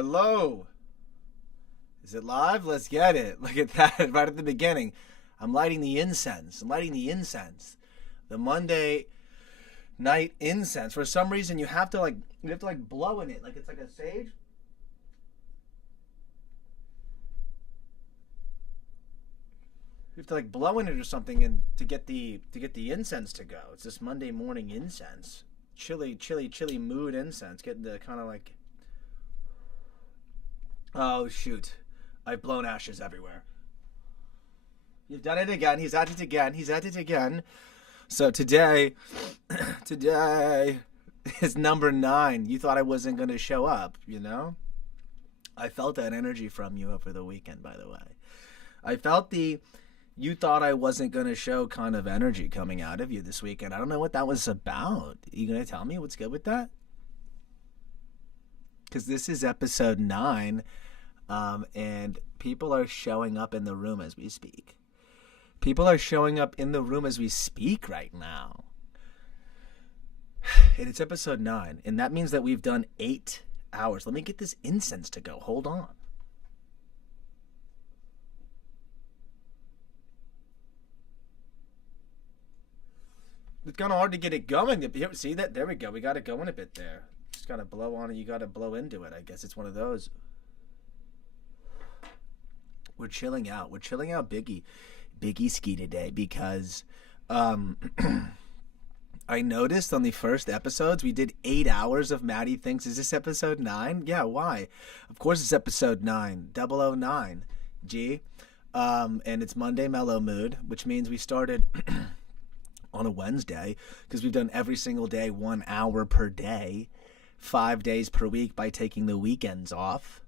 hello. Is it live? Let's get it. Look at that right at the beginning. I'm lighting the incense. The Monday night incense. For some reason, you have to blow in it. Like it's like a sage. You have to blow in it or something and to get the incense to go. It's this Monday morning incense. Chilly mood incense. Getting the kind of like, oh shoot. I've blown ashes everywhere. You've done it again. He's at it again. So today is number 9. You thought I wasn't going to show up, you know? I felt that energy from you over the weekend, by the way. I felt you thought I wasn't going to show kind of energy coming out of you this weekend. I don't know what that was about. You going to tell me what's good with that? Because this is episode 9. And people are showing up in the room as we speak. People are showing up in the room as we speak right now. And it's episode 9. And that means that we've done 8 hours. Let me get this incense to go. Hold on. It's kind of hard to get it going. See that? There we go. We got it going a bit there. Just got to blow on it. You got to blow into it. I guess it's one of those. We're chilling out. We're chilling out Biggie ski today because I noticed on the first episodes we did 8 hours of MattyTHINKS. Is this episode 9? Yeah, why? Of course it's episode 9. 009. G. And it's Monday Mellow mood, which means we started on a Wednesday because we've done every single day 1 hour per day, 5 days per week by taking the weekends off.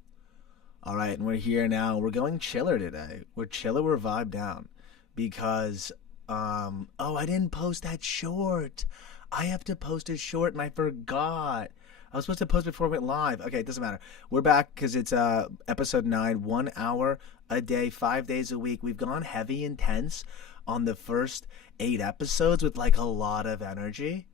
All right, and we're here now. We're going chiller today. We're chiller, we're vibe down. Because, I didn't post that short. I have to post a short, and I forgot. I was supposed to post before it went live. Okay, it doesn't matter. We're back because it's episode 9, 1 hour a day, 5 days a week. We've gone heavy, intense on the first 8 episodes with, a lot of energy.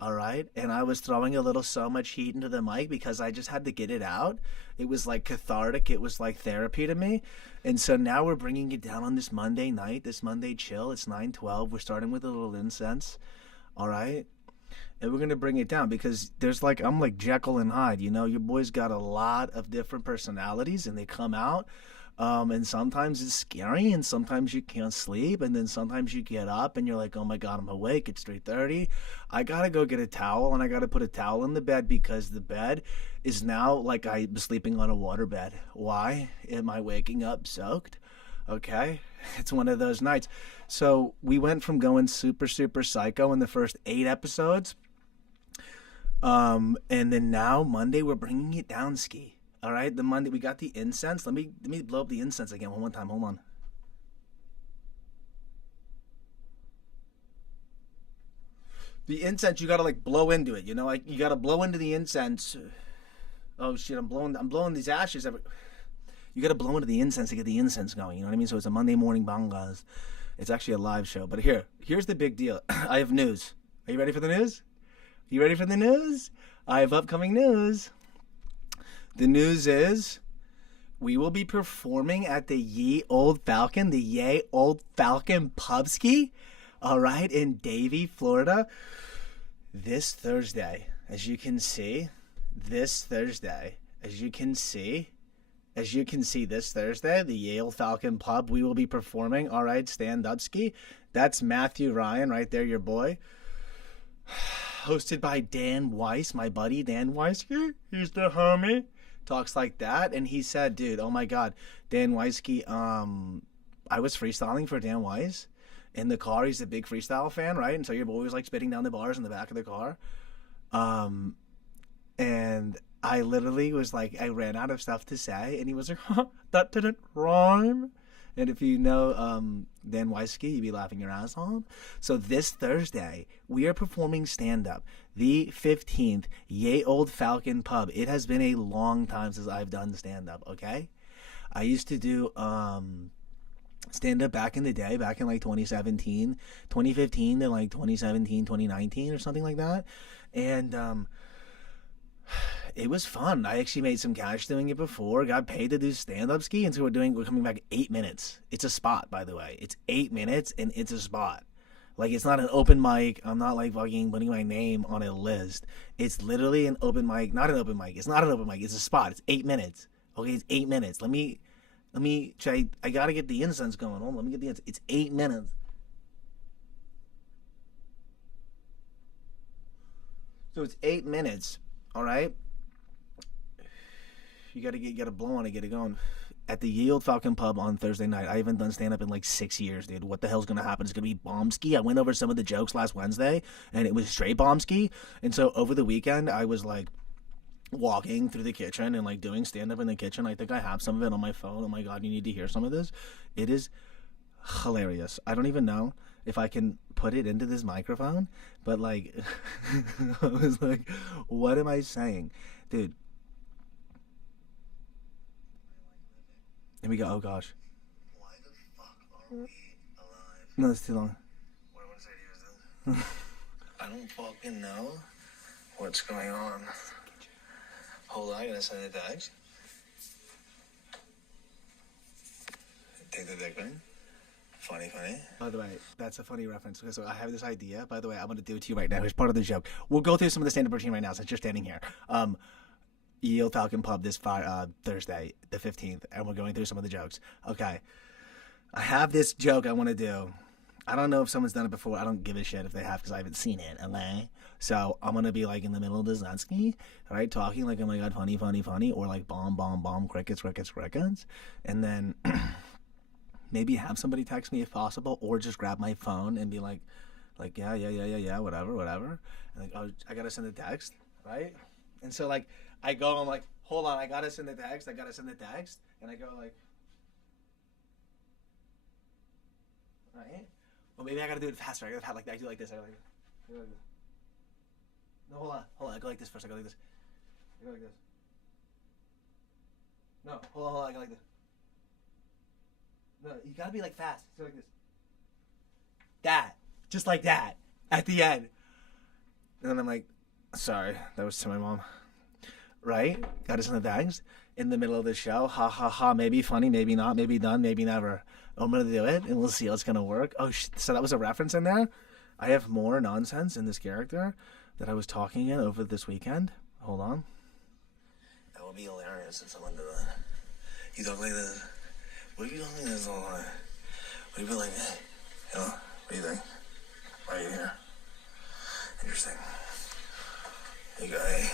All right. And I was throwing so much heat into the mic because I just had to get it out. It was cathartic. It was like therapy to me. And so now we're bringing it down on this Monday night, this Monday chill. It's 9:12. We're starting with a little incense. All right. And we're going to bring it down because I'm like Jekyll and Hyde. You know, your boy's got a lot of different personalities and they come out. And sometimes it's scary and sometimes you can't sleep and then sometimes you get up and you're like, oh my God, I'm awake. It's 3:30. I got to go get a towel and I got to put a towel in the bed because the bed is now like I'm sleeping on a water bed. Why am I waking up soaked? Okay. It's one of those nights. So we went from going super, super psycho in the first 8 episodes. And then now Monday, we're bringing it down ski. All right, the Monday we got the incense. Let me blow up the incense again one more time. Hold on. The incense you gotta blow into it. You know, you gotta blow into the incense. Oh shit! I'm blowing these ashes. You gotta blow into the incense to get the incense going. You know what I mean? So it's a Monday morning bangas. It's actually a live show. But here's the big deal. I have news. Are you ready for the news? You ready for the news? I have upcoming news. The news is we will be performing at the Ye Old Falcon Pubski, all right, in Davie, Florida, this Thursday. As you can see, this Thursday, the Ye Old Falcon Pub, we will be performing, all right, stand-up ski. That's Matthew Ryan right there, your boy. Hosted by Dan Weiss, my buddy, Dan Weiss. He's the homie. Talks like that, and he said, dude, oh my God, Dan Weisky, I was freestyling for Dan Weiss in the car. He's a big freestyle fan, right? And so your boy was spitting down the bars in the back of the car. And I literally was I ran out of stuff to say, and he was like, huh, that didn't rhyme. And if you know Dan Weisky, you'd be laughing your ass off. So this Thursday, we are performing stand-up. The 15th, Ye Old Falcon Pub. It has been a long time since I've done stand-up, okay? I used to do stand-up back in the day, back in 2017, 2015 to 2017, 2019 or something like that. And It was fun. I actually made some cash doing it before. Got paid to do stand-up ski, and so we're coming back 8 minutes. It's a spot, by the way. It's 8 minutes, and it's a spot. Like, it's not an open mic. I'm not like fucking putting my name on a list. It's literally an open mic. Not an open mic. It's not an open mic. It's a spot. It's 8 minutes. Okay, it's 8 minutes. Let me. I gotta get the incense going. Hold on. Let me get the incense. It's 8 minutes. So it's 8 minutes. All right. You gotta blow on it, get it going. At the Yield Falcon Pub on Thursday night. I haven't done stand up in like 6 years, dude. What the hell's gonna happen? It's gonna be bomb ski. I went over some of the jokes last Wednesday, and it was straight bomb ski. And so over the weekend, I was like walking through the kitchen and like doing stand up in the kitchen. I think I have some of it on my phone. Oh my god, you need to hear some of this. It is hilarious. I don't even know if I can put it into this microphone, but like, I was like, what am I saying, dude? Here we go. Oh gosh. Why the fuck are we alive? No, that's too long. What I want to say to you is this. I don't fucking know what's going on. Hold on, I'm gonna send it text. Take the dick ring. Funny. By the way, that's a funny reference. Okay, so I have this idea. By the way, I'm gonna do it to you right now. Here's part of the joke. We'll go through some of the stand-up routine right now since you're standing here. Yield Falcon Pub this Thursday, the 15th, and we're going through some of the jokes. Okay. I have this joke I want to do. I don't know if someone's done it before. I don't give a shit if they have because I haven't seen it. Okay? So I'm going to be like in the middle of the Zansky, right? Talking like, oh my god, funny, or like bomb, crickets. And then maybe have somebody text me if possible, or just grab my phone and be like, yeah, whatever. And like, oh, I got to send a text, right? And so like, I'm like, hold on, I gotta send the text, and I go like, right? Well, maybe I gotta do it faster. I do like this. No, hold on, I go like this first. I go like this. No, hold on, I go like this. No, you gotta be like fast. Go like this. That, just like that, at the end. And then I'm like, sorry, that was to my mom. Right? Got us in the bags in the middle of the show. Ha. Maybe funny, maybe not, maybe done, maybe never. I'm going to do it, and we'll see how it's going to work. Oh, so that was a reference in there? I have more nonsense in this character that I was talking in over this weekend. Hold on. That would be hilarious if someone did that. You talk like this. What if you talk like this all the time? What if you like, hello, what do you think? Why are you here? Interesting. Hey, guy.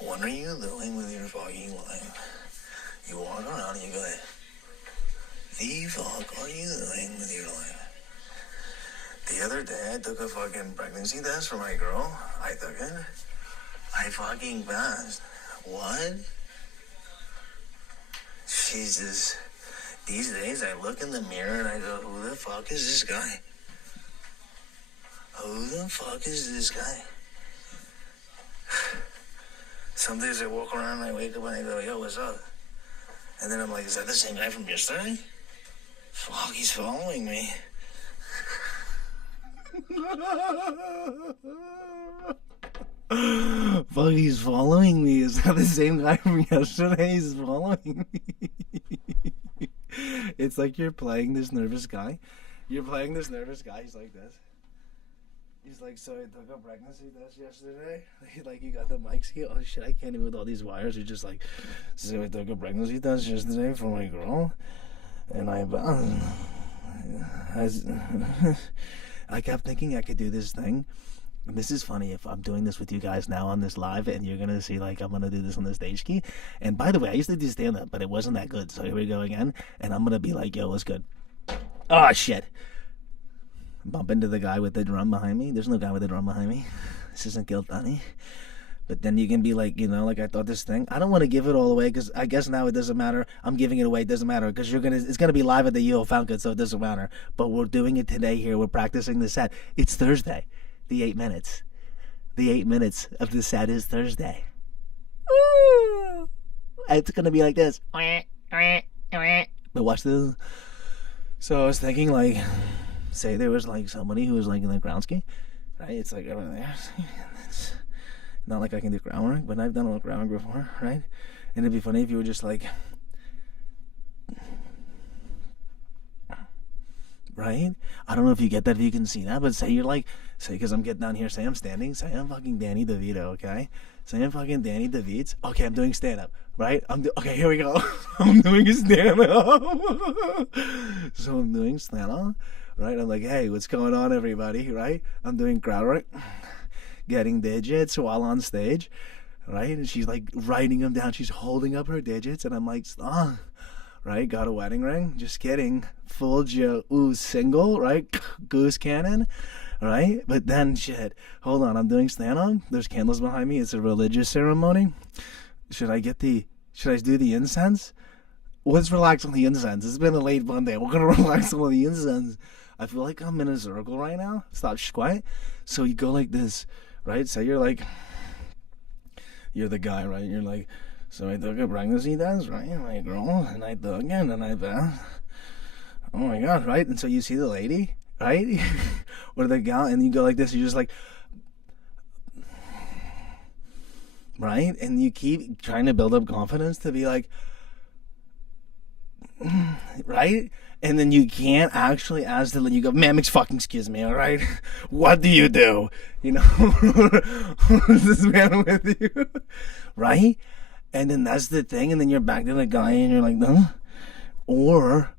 What are you doing with your fucking life? You walk around and you go, the fuck are you doing with your life? The other day, I took a fucking pregnancy test for my girl. I took it. I fucking passed. What? She's just... These days, I look in the mirror and I go, who the fuck is this guy? Who the fuck is this guy? Some days I walk around and I wake up and I go, yo, what's up? And then I'm like, is that the same guy from yesterday? Fuck, he's following me. Fuck, he's following me. Is that the same guy from yesterday? He's following me. It's like you're playing this nervous guy. He's like this. He's like, so I took a pregnancy test yesterday. Like, you got the mics here. Oh shit, I can't even with all these wires. You're just like, so I took a pregnancy test yesterday for my girl, and I kept thinking I could do this thing. And this is funny if I'm doing this with you guys now on this live, and you're gonna see like I'm gonna do this on the stage ski. And by the way, I used to do stand up, but it wasn't that good. So here we go again, and I'm gonna be like, yo, what's good? Oh shit. Bump into the guy with the drum behind me. There's no guy with the drum behind me. This isn't Guilt Donnie. But then you can be like, you know, like I thought this thing. I don't want to give it all away because I guess now it doesn't matter. I'm giving it away. It doesn't matter because it's gonna be live at the Yield Falcon, so it doesn't matter. But we're doing it today here. We're practicing the set. It's Thursday. The 8 minutes. The 8 minutes of the set is Thursday. Woo! It's gonna be like this. But watch this. So I was thinking like, say there was like somebody who was like in the ground ski, right? It's like over there. Not like I can do groundwork, but I've done a little groundwork before, right? And it'd be funny if you were just like, right? I don't know if you get that, if you can see that, but say you're like, say, because I'm getting down here, say I'm standing, say I'm fucking Danny DeVito, okay? Say I'm fucking Danny DeVito. Okay, I'm doing stand-up, right? Okay, here we go. I'm doing stand-up. So I'm doing stand-up, right? I'm like, hey, what's going on, everybody, right? I'm doing crowd work, getting digits while on stage, right? And she's like writing them down. She's holding up her digits, and I'm like, oh, right? Got a wedding ring? Just kidding. Fooled you. Ooh, single, right? Goose cannon, right? But then, shit. Hold on, I'm doing stand-up. There's candles behind me. It's a religious ceremony. Should I do the incense? Let's relax on the incense. It's been a late Monday. We're gonna relax on the incense. I feel like I'm in a circle right now. Stop quiet. So you go like this, right? So you're the guy, right? You're like, so I took a pregnancy test, right? And I girl, and I took it, and I passed. Oh my God, right? And so you see the lady, right? Or the gal, and you go like this. You're just like, right? And you keep trying to build up confidence to be like, right? And then you can't actually ask the, you go, ma'am, excuse me, all right? What do? You know, who's this man with you? Right? And then that's the thing, and then you're back to the guy, and you're like, no. Or,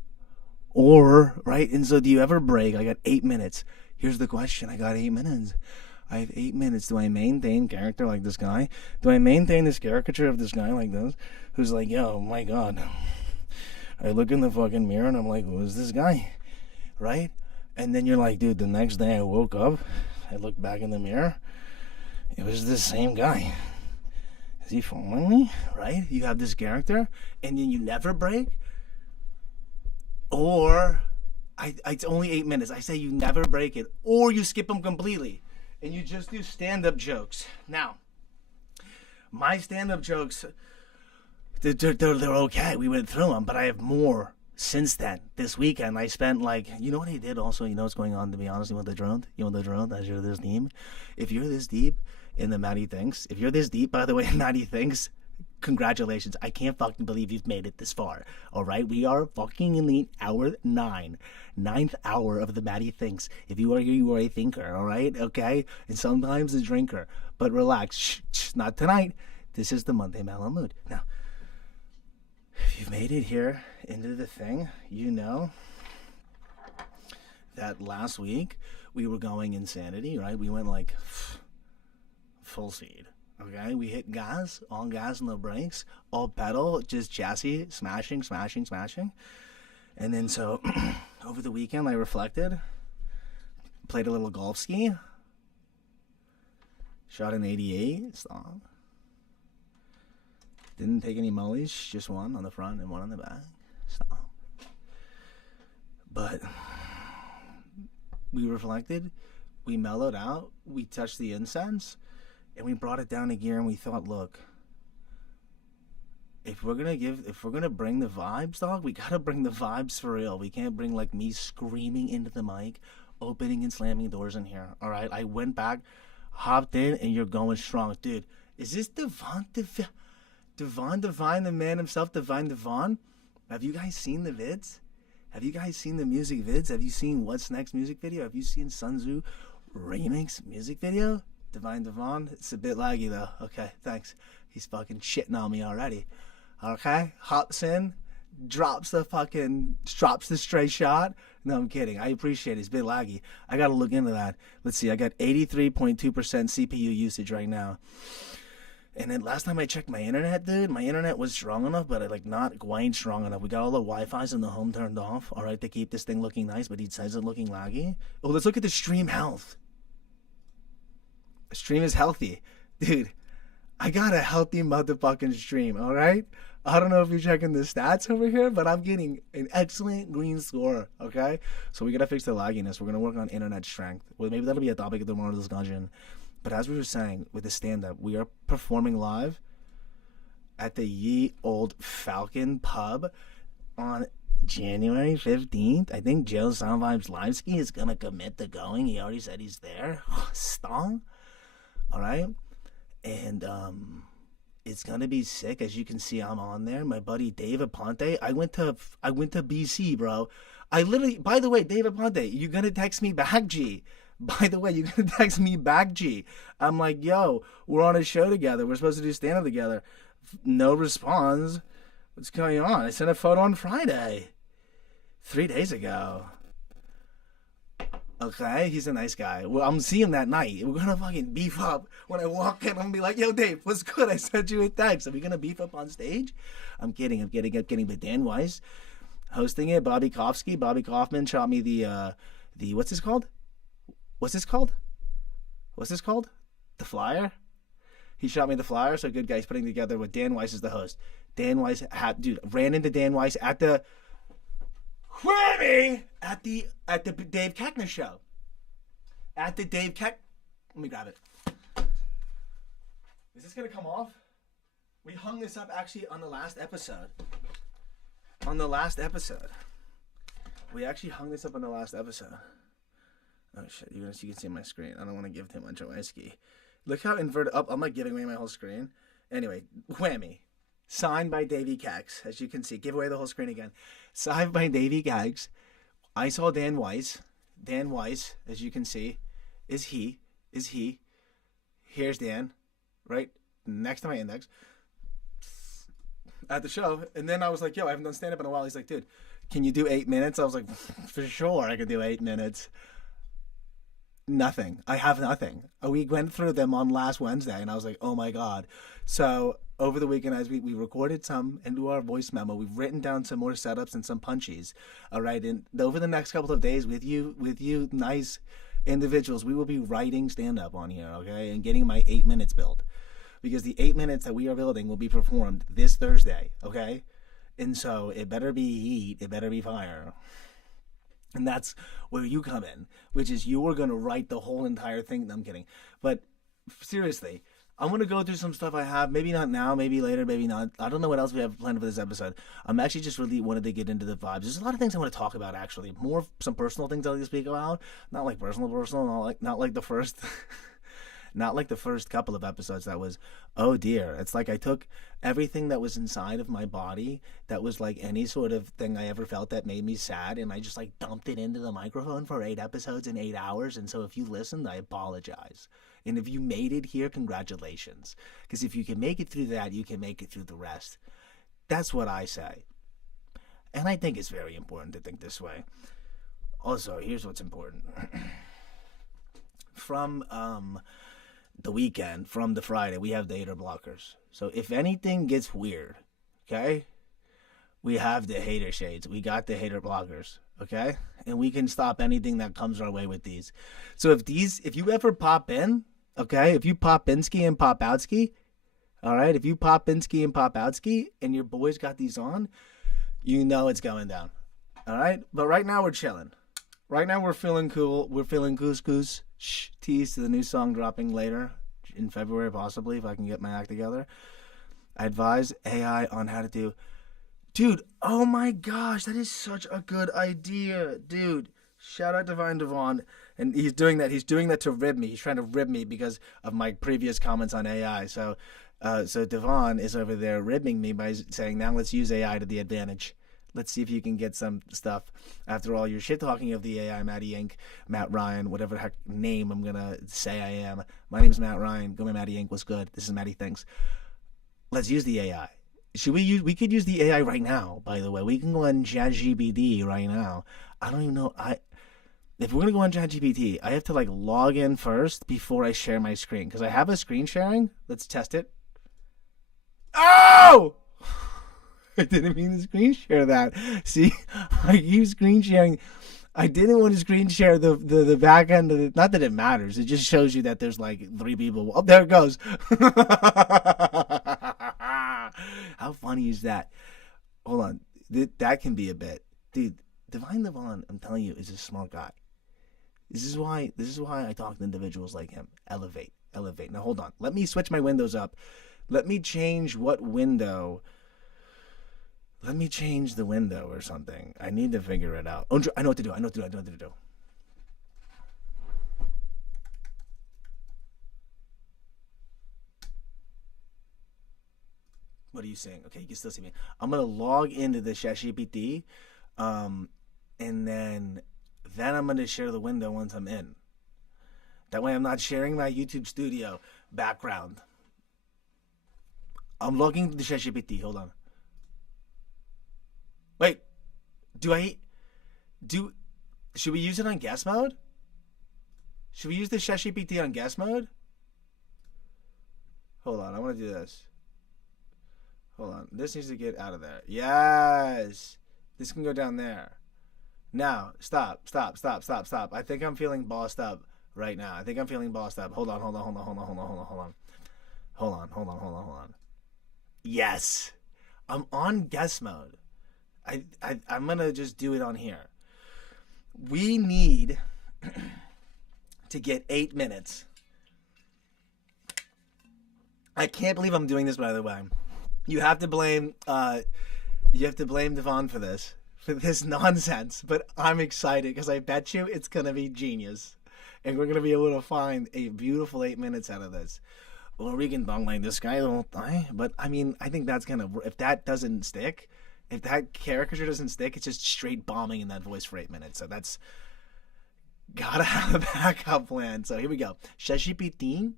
right? And so do you ever break? I got 8 minutes. Here's the question. I got 8 minutes. I have 8 minutes. Do I maintain character like this guy? Do I maintain this caricature of this guy like this? Who's like, yo, my God. I look in the fucking mirror, and I'm like, who is this guy? Right? And then you're like, dude, the next day I woke up, I looked back in the mirror, it was the same guy. Is he following me? Right? You have this character, and then you never break. Or, it's only 8 minutes. I say you never break it, or you skip them completely, and you just do stand-up jokes. Now, my stand-up jokes, they're okay. We went through them, but I have more since then. This weekend, I spent like, you know what I did also? You know what's going on, to be honest? You want the drone? As you're this deep? If you're this deep in the MattyTHINKS, if you're this deep, by the way, in MattyTHINKS, congratulations. I can't fucking believe you've made it this far. All right? We are fucking in the hour 9. 9th hour of the MattyTHINKS. If you are here, you are a thinker. All right? Okay? And sometimes a drinker. But relax. Shh, not tonight. This is the Monday Mellow Mood. Now, if you've made it here into the thing, you know that last week we were going insanity, right? We went like full speed. Okay, we hit gas, all gas, no brakes, all pedal, just chassis, smashing. And then so, over the weekend I reflected, played a little golf ski, shot an 88, stop. Didn't take any mollies, just one on the front and one on the back, stop. But, we reflected, we mellowed out, we touched the incense, and we brought it down a gear, and we thought, look, if we're gonna bring the vibes, dog, we gotta bring the vibes for real. We can't bring like me screaming into the mic, opening and slamming doors in here. All right, I went back, hopped in, and you're going strong, dude. Is this Devon, the man himself, Devon? Have you guys seen the vids? Have you guys seen the music vids? Have you seen What's Next music video? Have you seen Sun Tzu remix music video? Devon, it's a bit laggy though. Okay, thanks. He's fucking shitting on me already. Okay, hops in, drops the stray shot. No, I'm kidding. I appreciate it. It's a bit laggy. I gotta look into that. Let's see. I got 83.2% CPU usage right now. And then last time I checked my internet, dude, my internet was strong enough, but not quite strong enough. We got all the Wi-Fi's in the home turned off, all right, to keep this thing looking nice, but he says it looking laggy. Oh, let's look at the stream health. The stream is healthy. Dude, I got a healthy motherfucking stream, all right? I don't know if you're checking the stats over here, but I'm getting an excellent green score, okay? So we got to fix the lagginess. We're going to work on internet strength. Well, maybe that'll be a topic of tomorrow's discussion. But as we were saying, with the stand-up, we are performing live at the Ye Old Falcon Pub on January 15th. I think Joe Sound Vibes Liveski is going to commit to going. He already said he's there. Stong. All right? and it's gonna be sick. As you can see, I'm on there. My buddy Dave Aponte. I went to BC, bro. I literally. By the way, Dave Aponte, you gonna text me back, G? By the way, you gonna text me back, G? I'm like, yo, we're on a show together. We're supposed to do stand up together. No response. What's going on? I sent a photo on Friday, 3 days ago. Okay, he's a nice guy. Well, I'm seeing him that night. We're gonna fucking beef up. When I walk in, I'm gonna be like, yo, Dave, what's good? I sent you a text. Are we gonna beef up on stage? I'm kidding. But Dan Weiss hosting it. Bobby Kofsky, Bobby Kaufman shot me the what's this called? The flyer? He shot me the flyer, so good guy's putting together with Dan Weiss as the host. Dan Weiss ran into Dan Weiss at the whammy at the Dave Keckner show. At the Dave Keck. Let me grab it. Is this gonna come off? We hung this up actually on the last episode. We actually hung this up on the last episode. Oh shit! You can see my screen. I don't want to give too much of my ski. Look how inverted up. I'm like giving away my whole screen. Anyway, whammy. Signed by Davey Keggs, as you can see. Give away the whole screen again. Signed by Davey Keggs. I saw Dan Weiss. Dan Weiss, as you can see, is he. Here's Dan, right next to my index, at the show. And then I was like, yo, I haven't done stand-up in a while. He's like, dude, can you do 8 minutes? I was like, for sure I could do 8 minutes. Nothing. I have nothing. We went through them on last Wednesday, and I was like, oh my God. So over the weekend, as we recorded some into our voice memo, we've written down some more setups and some punchies. All right. And over the next couple of days with you nice individuals, we will be writing stand-up on here, okay, and getting my 8 minutes built. Because the 8 minutes that we are building will be performed this Thursday, okay? And so it better be heat, it better be fire. And that's where you come in, which is you are going to write the whole entire thing. I'm kidding. But seriously, I'm going to go through some stuff I have. Maybe not now, maybe later, maybe not. I don't know what else we have planned for this episode. I'm actually just really wanted to get into the vibes. There's a lot of things I want to talk about, actually. More some personal things I'd like to speak about. Not like personal, not like the first... Not like the first couple of episodes that was, oh dear. It's like I took everything that was inside of my body that was like any sort of thing I ever felt that made me sad, and I just like dumped it into the microphone for 8 episodes in 8 hours. And so if you listened, I apologize. And if you made it here, congratulations. Because if you can make it through that, you can make it through the rest. That's what I say. And I think it's very important to think this way. Also, here's what's important. From the weekend, from the Friday, we have the hater blockers. So if anything gets weird, okay, we have the hater shades. We got the hater blockers, okay? And we can stop anything that comes our way with these. So if you ever pop in, okay, if you pop in ski and pop out ski, all right, if you pop in ski and pop out ski and your boys got these on, you know it's going down, all right? But right now we're chilling. Right now we're feeling cool. We're feeling goose. Shh, tease to the new song dropping later in February, possibly, if I can get my act together. I advise AI on how to do... Dude, oh my gosh, that is such a good idea, dude. Shout out to Divine Devon. And he's doing that. He's doing that to rib me. He's trying to rib me because of my previous comments on AI. So Devon is over there ribbing me by saying, now let's use AI to the advantage. Let's see if you can get some stuff. After all, your shit talking of the AI, MattyInk, Matt Ryan, whatever the heck name I'm going to say I am. My name's Matt Ryan. Go my MattyInk. What's good? This is MattyTHINKS. Let's use the AI. We could use the AI right now, by the way. We can go on ChatGPT right now. I don't even know. If we're going to go on ChatGPT, I have to like log in first before I share my screen. Because I have a screen sharing. Let's test it. Oh! I didn't mean to screen share that. See, I keep screen sharing. I didn't want to screen share the back end of it. Not that it matters. It just shows you that there's like 3 people. Oh, there it goes. How funny is that? Hold on. That can be a bit. Dude, Divine Devon, I'm telling you, is a smart guy. This is why I talk to individuals like him. Elevate. Now hold on. Let me switch my windows up. Let me change what window. Let me change the window or something. I need to figure it out. Oh, I know what to do. What are you saying? Okay, you can still see me. I'm gonna log into the ChatGPT, and then I'm gonna share the window once I'm in. That way, I'm not sharing my YouTube studio background. I'm logging into the ChatGPT. Hold on. Wait, should we use it on guest mode? Should we use the ChatGPT on guest mode? Hold on, I want to do this. Hold on, this needs to get out of there. Yes, this can go down there. Now, stop. I think I'm feeling bossed up right now. Hold on. Yes, I'm on guest mode. I'm gonna just do it on here. We need to get 8 minutes. I can't believe I'm doing this, by the way. You have to blame Devon for this nonsense. But I'm excited because I bet you it's gonna be genius, and we're gonna be able to find a beautiful 8 minutes out of this. Or we can dong like this guy the whole time. But I mean, I think that's gonna, if that doesn't stick, if that caricature doesn't stick, it's just straight bombing in that voice for 8 minutes. So that's gotta have a backup plan. So here we go. ChatGPT.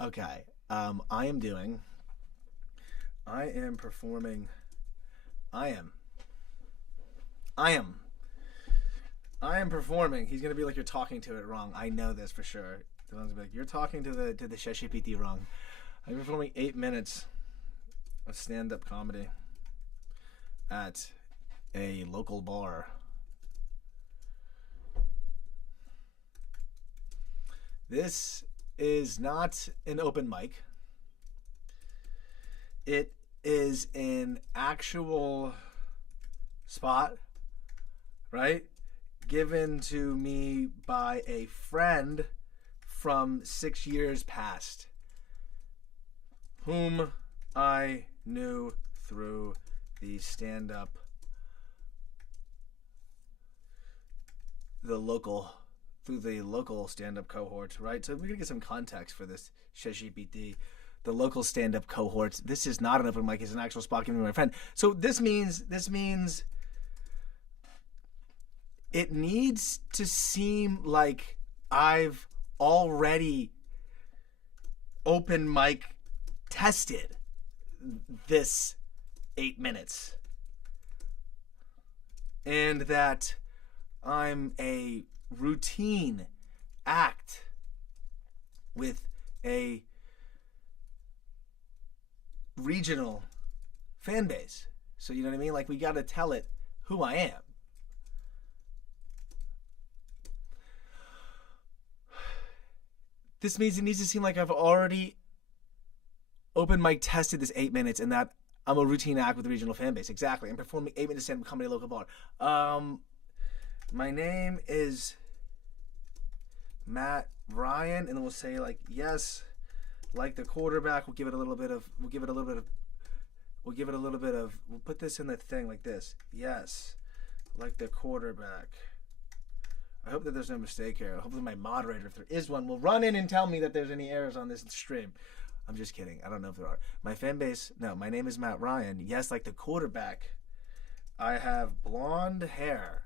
Okay. I am performing. He's gonna be like, you're talking to it wrong. I know this for sure. Devon's gonna be like, you're talking to the ChatGPT wrong. I'm performing 8 minutes of stand-up comedy at a local bar. This is not an open mic. It is an actual spot, right? Given to me by a friend from 6 years past, whom I knew through the stand-up, through the local stand-up cohort, right? So we're gonna get some context for this ChatGPT. The local stand-up cohort. This is not an open mic; it's an actual spot given to my friend. So this means it needs to seem like I've already open mic tested this 8 minutes, and that I'm a routine act with a regional fan base. So you know what I mean? Like, we got to tell it who I am. This means it needs to seem like I've already open mic tested this 8 minutes, and that I'm a routine act with a regional fan base. Exactly. I'm performing 8 minutes stand-up comedy at a local bar. My name is Matt Ryan, and then we'll say, like, yes, like the quarterback. We'll put this in the thing like this. Yes, like the quarterback. I hope that there's no mistake here. I hope that my moderator, if there is one, will run in and tell me that there's any errors on this stream. I'm just kidding. I don't know if there are. My fan base, no, my name is Matt Ryan. Yes, like the quarterback. I have blonde hair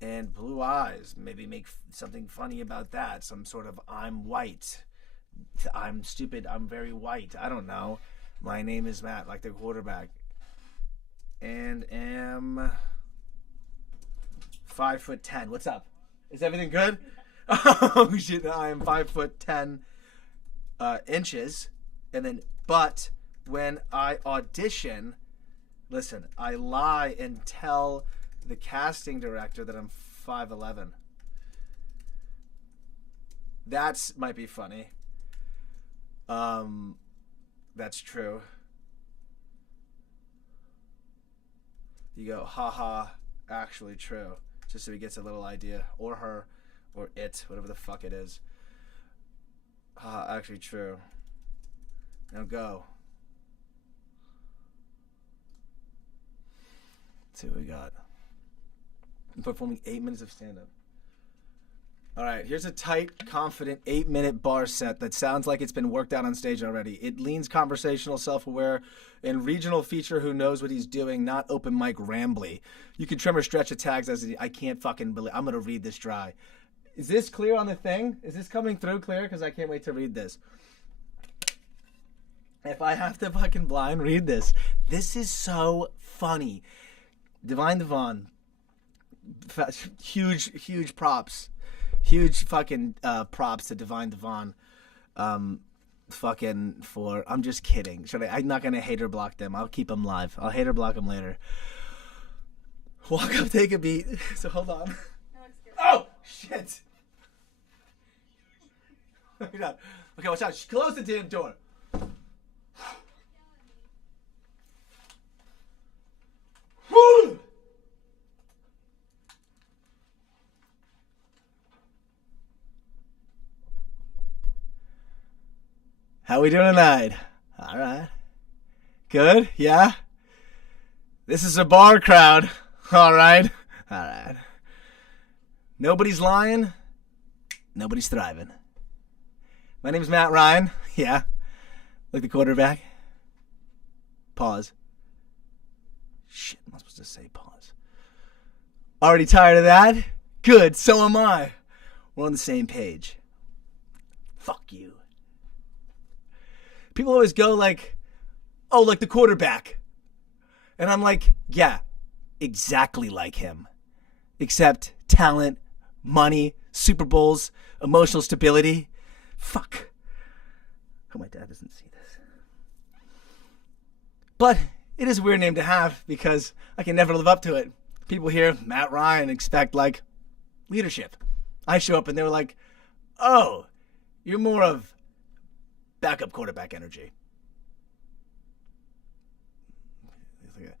and blue eyes. Maybe make something funny about that. Some sort of, I'm white. I'm stupid. I'm very white. I don't know. My name is Matt, like the quarterback. And am 5'10". What's up? Is everything good? Oh shit! I am 5'10" inches, and then but when I audition, listen, I lie and tell the casting director that I'm 5'11". That's might be funny. That's true. You go, haha, actually true. Just so he gets a little idea. Or her, or it, whatever the fuck it is. Haha, actually true. Now go. Let's see what we got. I'm performing 8 minutes of stand-up. All right, here's a tight, confident 8-minute bar set that sounds like it's been worked out on stage already. It leans conversational, self-aware, and regional feature who knows what he's doing, not open mic rambly. You can trim or stretch the tags as I can't fucking believe. I'm going to read this dry. Is this clear on the thing? Is this coming through clear? Because I can't wait to read this. If I have to fucking blind read this. This is so funny. Divine Devon. Huge props. Huge fucking props to Divine Devon. Fucking for... I'm just kidding. I'm not going to hater block them. I'll keep them live. I'll hater block them later. Walk up, take a beat. So hold on. Oh, shit. Okay, watch out. Close the damn door. How we doing tonight? All right. Good? Yeah? This is a bar crowd. All right. All right. Nobody's lying. Nobody's thriving. My name's Matt Ryan. Yeah. Like the quarterback. Pause. Shit, am I supposed to say pause? Already tired of that? Good, so am I. We're on the same page. Fuck you. People always go like, oh, like the quarterback. And I'm like, yeah, exactly like him. Except talent, money, Super Bowls, emotional stability. Fuck. Hope my dad doesn't see this. But it is a weird name to have because I can never live up to it. People hear Matt Ryan expect like leadership. I show up and they're like, oh, you're more of backup quarterback energy. It's like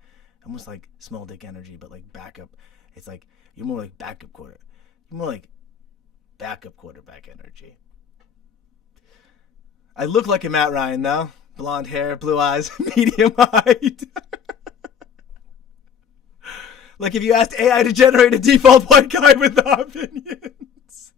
almost like small dick energy, but like backup. It's like you're more like backup quarterback energy. I look like a Matt Ryan though. Blonde hair, blue eyes, medium height. Like if you asked AI to generate a default white guy with opinions.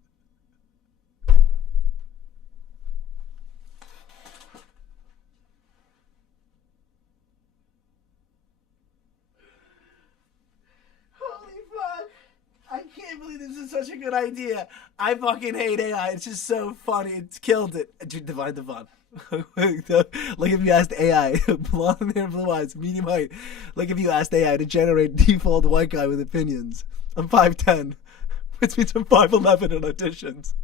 Holy fuck. I can't believe this is such a good idea. I fucking hate AI. It's just so funny. It's killed it. Divine Devon. Like if you asked AI, blonde hair, blue eyes, medium height. Like if you asked AI to generate default white guy with opinions. I'm 5'10", which means I'm 5'11" in auditions.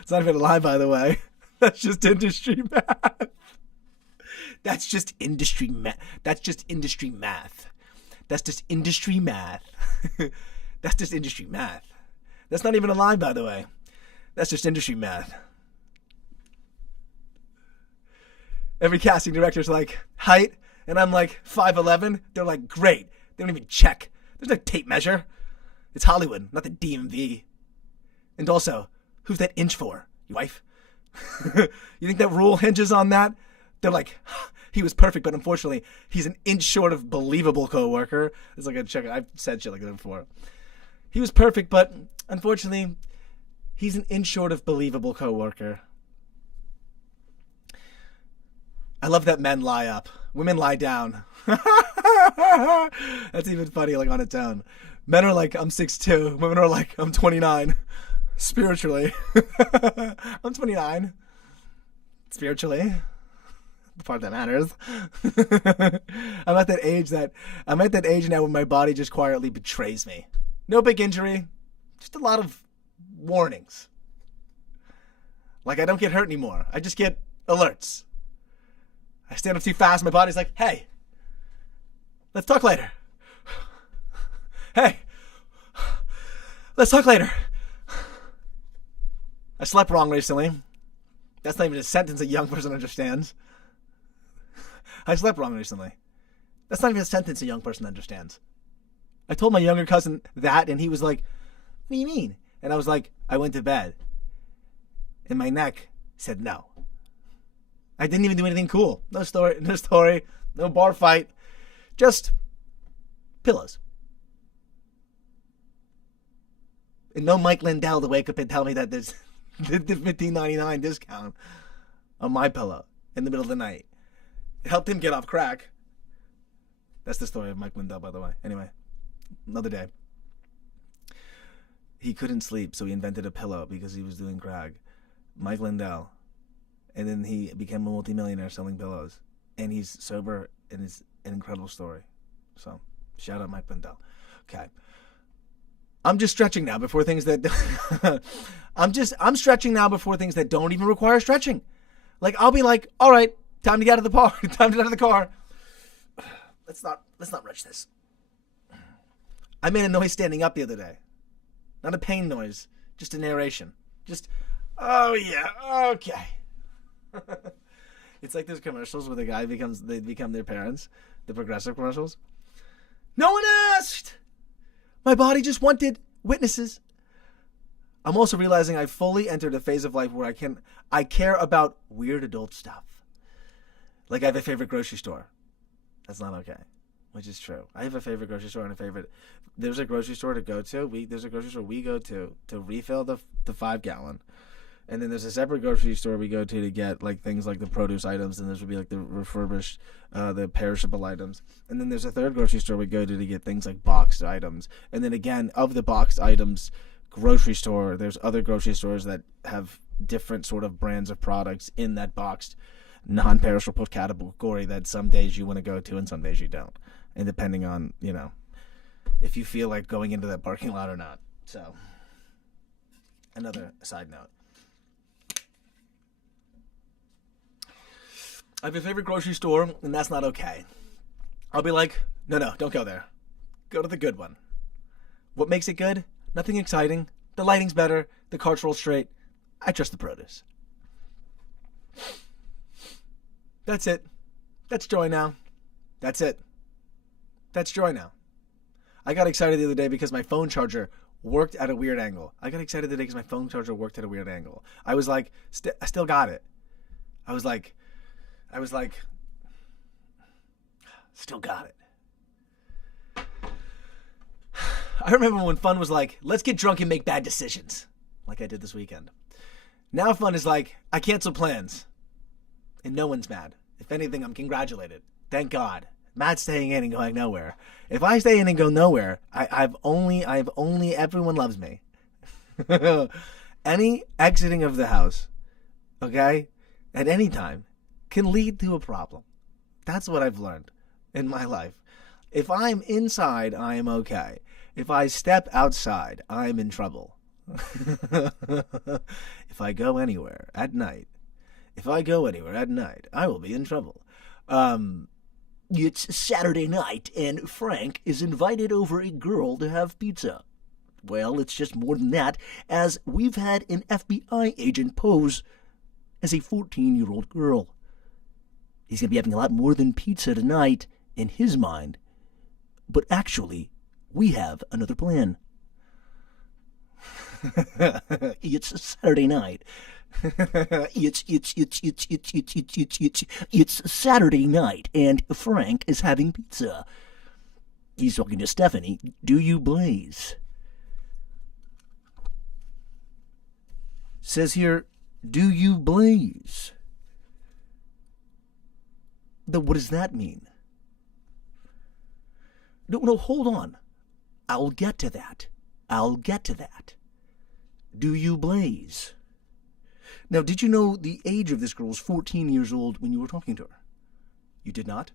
It's not even a lie, by the way. That's just industry math. That's just industry math. That's just industry math. That's just industry math. That's just industry math. That's not even a lie, by the way. That's just industry math. Every casting director's like, height, and I'm like, 5'11". They're like, great. They don't even check. There's no tape measure. It's Hollywood, not the DMV. And also, who's that inch for? Your wife? You think that rule hinges on that? They're like, he was perfect, but unfortunately, he's an inch short of believable coworker. It's like a check. I've said shit like that before. He was perfect, but unfortunately, he's an inch short of believable coworker. I love that men lie up. Women lie down. That's even funny, like on its own. Men are like, I'm 6'2". Women are like, I'm 29. Spiritually. I'm 29. Spiritually. The part that matters. I'm at that age now when my body just quietly betrays me. No big injury, just a lot of warnings. Like I don't get hurt anymore. I just get alerts. I stand up too fast, my body's like, hey, let's talk later. Hey, let's talk later. I slept wrong recently. That's not even a sentence a young person understands. I slept wrong recently. That's not even a sentence a young person understands. I told my younger cousin that, and he was like, what do you mean? And I was like, I went to bed. And my neck said no. I didn't even do anything cool. No story, no bar fight. Just pillows. And no Mike Lindell to wake up and tell me that there's the $15.99 discount on my pillow in the middle of the night. It helped him get off crack. That's the story of Mike Lindell, by the way. Anyway, another day. He couldn't sleep, so he invented a pillow because he was doing crack. Mike Lindell. And then he became a multimillionaire selling pillows. And he's sober, and it's an incredible story. So, shout out Mike Lindell. Okay. I'm just stretching now before things that... I'm stretching now before things that don't even require stretching. Like, I'll be like, all right, time to get out of the car. Time to get out of the car. Let's not rush this. I made a noise standing up the other day. Not a pain noise, just a narration. Just, oh yeah, okay. It's like those commercials where the guy they become their parents, the Progressive commercials. No one asked. My body just wanted witnesses. I'm also realizing I fully entered a phase of life where I care about weird adult stuff. Like I have a favorite grocery store. That's not okay, which is true. I have a favorite grocery store and a favorite. There's a grocery store to go to. There's a grocery store we go to refill the 5-gallon. And then there's a separate grocery store we go to get like things like the produce items, and this would be like the refurbished, the perishable items. And then there's a third grocery store we go to get things like boxed items. And then again, of the boxed items grocery store, there's other grocery stores that have different sort of brands of products in that boxed non-perishable category that some days you want to go to and some days you don't. And depending on, if you feel like going into that parking lot or not. So, another side note. I have a favorite grocery store, and that's not okay. I'll be like, no, don't go there. Go to the good one. What makes it good? Nothing exciting. The lighting's better. The carts roll straight. I trust the produce. That's it. That's joy now. That's it. That's joy now. I got excited the other day because my phone charger worked at a weird angle. I was like, I still got it. I was like, still got it. I remember when fun was like, let's get drunk and make bad decisions. Like I did this weekend. Now fun is like, I cancel plans. And no one's mad. If anything, I'm congratulated. Thank God. Matt's staying in and going nowhere. If I stay in and go nowhere, I've only everyone loves me. Any exiting of the house, okay, at any time, can lead to a problem. That's what I've learned in my life. If I'm inside, I am okay. If I step outside, I'm in trouble. If I go anywhere at night, I will be in trouble. It's Saturday night, and Frank is invited over a girl to have pizza. Well, it's just more than that, as we've had an FBI agent pose as a 14-year-old girl. He's going to be having a lot more than pizza tonight, in his mind. But actually, we have another plan. It's Saturday night. It's Saturday night, and Frank is having pizza. He's talking to Stephanie. Do you blaze? Says here, do you blaze? What does that mean? No, hold on. I'll get to that. Do you blaze? Now, did you know the age of this girl was 14 years old when you were talking to her? You did not?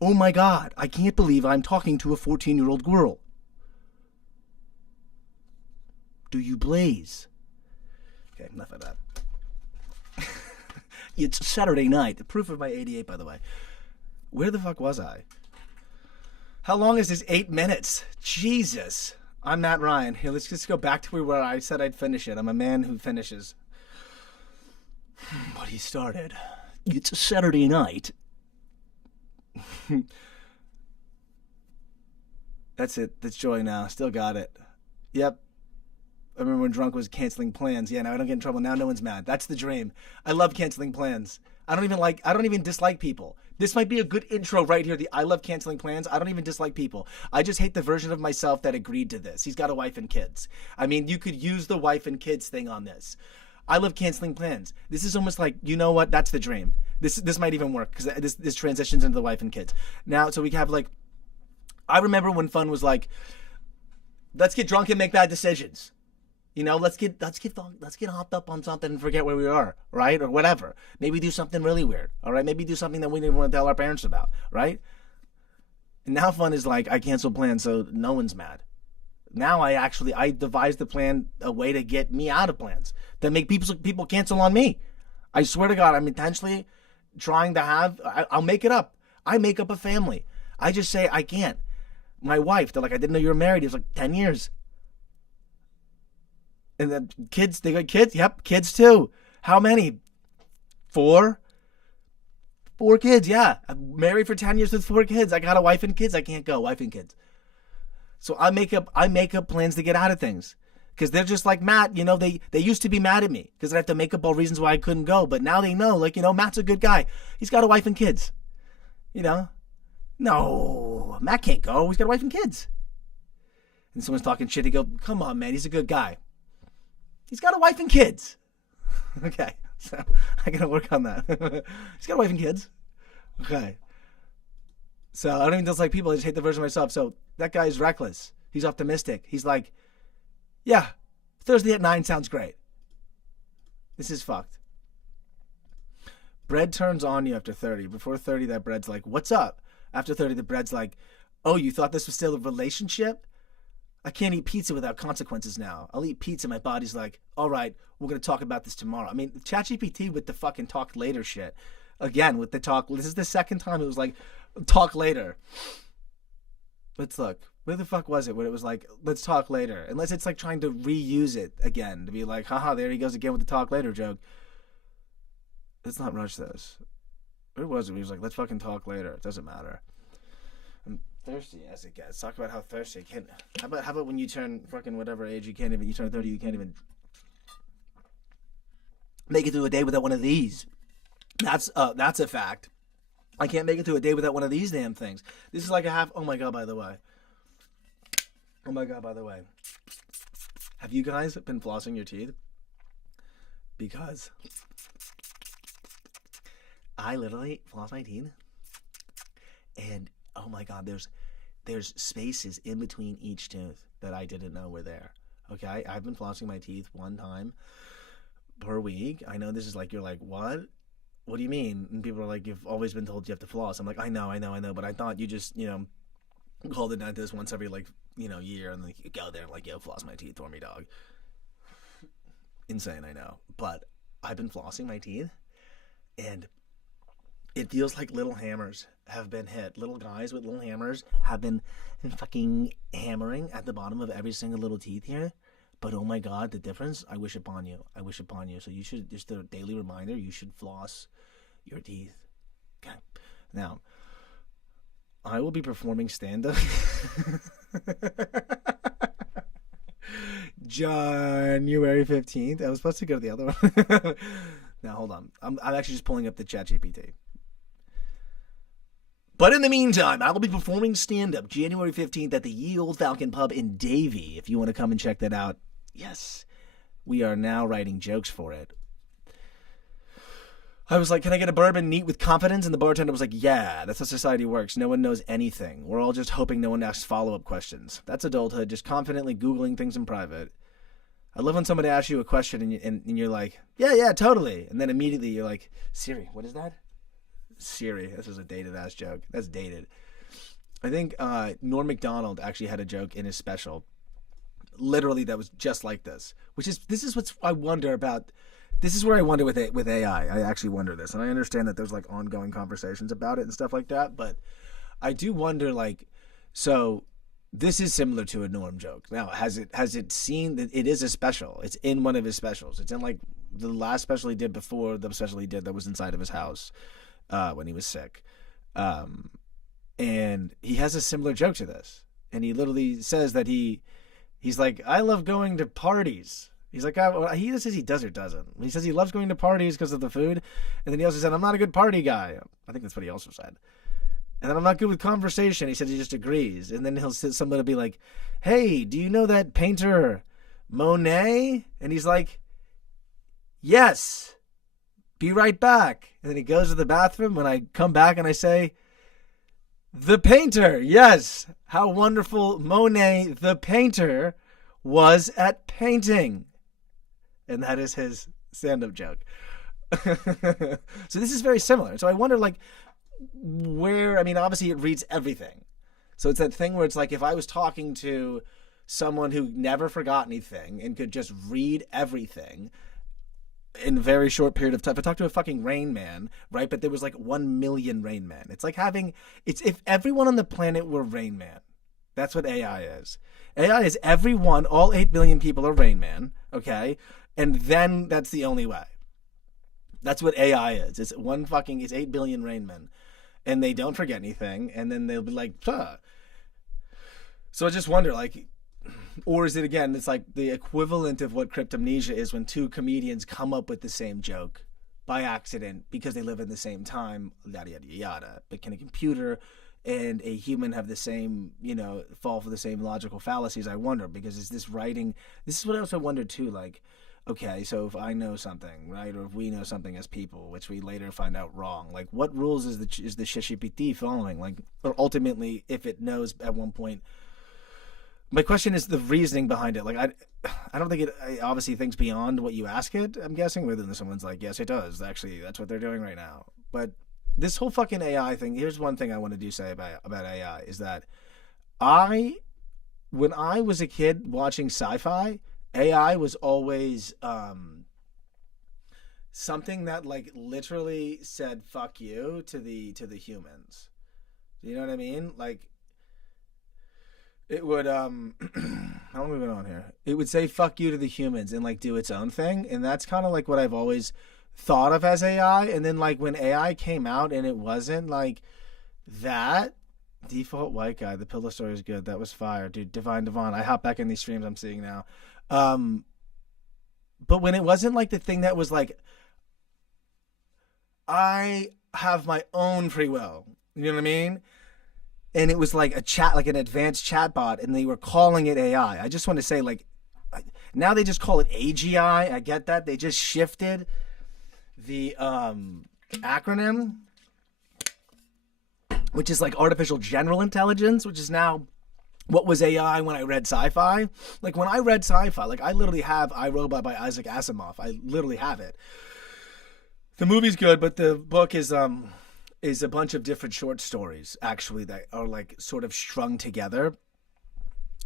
Oh my God, I can't believe I'm talking to a 14-year-old girl. Do you blaze? Okay, enough of that. It's Saturday night. The proof of my 88, by the way. Where the fuck was I? How long is this? 8 minutes. Jesus. I'm Matt Ryan. Here, let's just go back to where I said I'd finish it. I'm a man who finishes. But he started. It's a Saturday night. That's it. That's joy now. Still got it. Yep. I remember when drunk was canceling plans. Yeah, now I don't get in trouble. Now no one's mad. That's the dream. I love canceling plans. I don't even dislike people. This might be a good intro right here. The I love canceling plans. I don't even dislike people. I just hate the version of myself that agreed to this. He's got a wife and kids. I mean, you could use the wife and kids thing on this. I love canceling plans. This is almost like, you know what? That's the dream. This might even work because this transitions into the wife and kids. Now, so we have like, I remember when fun was like, let's get drunk and make bad decisions. You know, let's get hopped up on something and forget where we are, right? Or whatever. Maybe do something really weird, all right? Maybe do something that we didn't want to tell our parents about, right? And now fun is like, I cancel plans so no one's mad. Now I devised the plan, a way to get me out of plans that make people cancel on me. I swear to God, I'm intentionally trying to I'll make it up. I make up a family. I just say I can't. My wife, they're like, I didn't know you were married. It was like 10 years. And then kids, they got kids? Yep, kids too. How many? 4? 4 kids, yeah. I'm married for 10 years with 4 kids. I got a wife and kids. I can't go. Wife and kids. So I make up plans to get out of things. Because they're just like, Matt, you know, they used to be mad at me. Because I have to make up all reasons why I couldn't go. But now they know, like, you know, Matt's a good guy. He's got a wife and kids. You know? No, Matt can't go. He's got a wife and kids. And someone's talking shit. He go, come on, man. He's a good guy. He's got a wife and kids. Okay, so I gotta work on that. He's got a wife and kids. Okay. So I don't even dislike people. I just hate the version of myself. So that guy's reckless. He's optimistic. He's like, yeah, Thursday at 9 sounds great. This is fucked. Bread turns on you after 30. Before 30, that bread's like, what's up? After 30, the bread's like, oh, you thought this was still a relationship? I can't eat pizza without consequences now. I'll eat pizza. My body's like, all right, we're going to talk about this tomorrow. I mean, ChatGPT with the fucking talk later shit. Again, with the talk. This is the second time it was like, talk later. Let's look. Where the fuck was it when it was like, let's talk later? Unless it's like trying to reuse it again. To be like, haha, there he goes again with the talk later joke. Let's not rush this. Where was it? He was like, let's fucking talk later. It doesn't matter. Thirsty as it gets. Talk about how thirsty. How about when you turn fucking whatever age you turn 30, you can't even make it through a day without one of these. That's a fact. I can't make it through a day without one of these damn things. This is like a half. Oh my god, by the way. Have you guys been flossing your teeth? Because I literally floss my teeth and oh my god, there's spaces in between each tooth that I didn't know were there. Okay, I've been flossing my teeth 1 time per week. I know this is like, you're like, what? What do you mean? And people are like, you've always been told you have to floss. I'm like, I know, but I thought you just, you know, call the dentist once every like, you know, year and like you go there and like, yo, floss my teeth for me, dog. Insane, I know. But I've been flossing my teeth and it feels like little hammers have been hit. Little guys with little hammers have been fucking hammering at the bottom of every single little teeth here. But oh my god, the difference, I wish upon you. So you should, just a daily reminder, you should floss your teeth. Okay. Now, I will be performing stand-up. January 15th. I was supposed to go to the other one. Now, hold on. I'm actually just pulling up the ChatGPT. But in the meantime, I will be performing stand-up January 15th at the Ye Olde Falcon Pub in Davie. If you want to come and check that out. Yes, we are now writing jokes for it. I was like, can I get a bourbon neat with confidence? And the bartender was like, yeah, that's how society works. No one knows anything. We're all just hoping no one asks follow-up questions. That's adulthood, just confidently Googling things in private. I love when somebody asks you a question and you're like, yeah, totally. And then immediately you're like, Siri, what is that? Siri, this is a dated-ass joke. That's dated. I think Norm Macdonald actually had a joke in his special. Literally, that was just like this. This is what I wonder about. This is where I wonder with AI. I actually wonder this. And I understand that there's like ongoing conversations about it and stuff like that. But I do wonder, like, so this is similar to a Norm joke. Now, has it seen that it is a special? It's in one of his specials. It's in like the last special he did before the special he did that was inside of his house when he was sick. And he has a similar joke to this. And he literally says that he's like, I love going to parties He's like, he says he does or doesn't. He says he loves going to parties because of the food. And then he also said, I'm not a good party guy. I think that's what he also said. And then I'm not good with conversation. He said he just agrees. And then somebody will be like, hey, do you know that painter Monet? And he's like, yes, be right back. And then he goes to the bathroom. When I come back and I say, the painter, yes, how wonderful Monet, the painter, was at painting. And that is his stand-up joke. So this is very similar. So I wonder, like, where, I mean, obviously it reads everything. So it's that thing where it's like, if I was talking to someone who never forgot anything and could just read everything in a very short period of time. If I talked to a fucking Rain Man, right? But there was like 1 million Rain Man. It's like it's if everyone on the planet were Rain Man. That's what AI is. AI is everyone, all 8 billion people are Rain Man, okay? And then that's the only way. That's what AI is. It's 8 billion Rain Men. And they don't forget anything. And then they'll be like, huh. So I just wonder, like, or is it, again, it's like the equivalent of what cryptomnesia is when two comedians come up with the same joke by accident because they live in the same time, yada, yada, yada. But can a computer and a human have the same, fall for the same logical fallacies? I wonder, because this is what I also wonder too, like, okay, so if I know something, right, or if we know something as people, which we later find out wrong, like, what rules is the ChatGPT following? Like, or ultimately, if it knows at one point. My question is the reasoning behind it. Like, I don't think it obviously thinks beyond what you ask it, I'm guessing, whether someone's like, yes, it does. Actually, that's what they're doing right now. But this whole fucking AI thing, here's one thing I want to say about AI, is that when I was a kid watching sci-fi, AI was always something that, like, literally said fuck you to the humans. You know what I mean? Like, it would how long have we been on here? It would say fuck you to the humans and, like, do its own thing. And that's kind of like what I've always thought of as AI. And then, like, when AI came out and it wasn't like that, default white guy, the pillow story is good. That was fire, dude. Divine Devon. I hop back in these streams I'm seeing now. But when it wasn't like the thing that was like, I have my own free will, you know what I mean? And it was like a chat, like an advanced chatbot, and they were calling it AI. I just want to say, like, now they just call it AGI. I get that. They just shifted the acronym, which is like artificial general intelligence, which is now what was AI when I read sci-fi. Like, when I read sci-fi, like, I literally have I, Robot by Isaac Asimov. I literally have it. The movie's good, but the book is a bunch of different short stories, actually, that are, like, sort of strung together.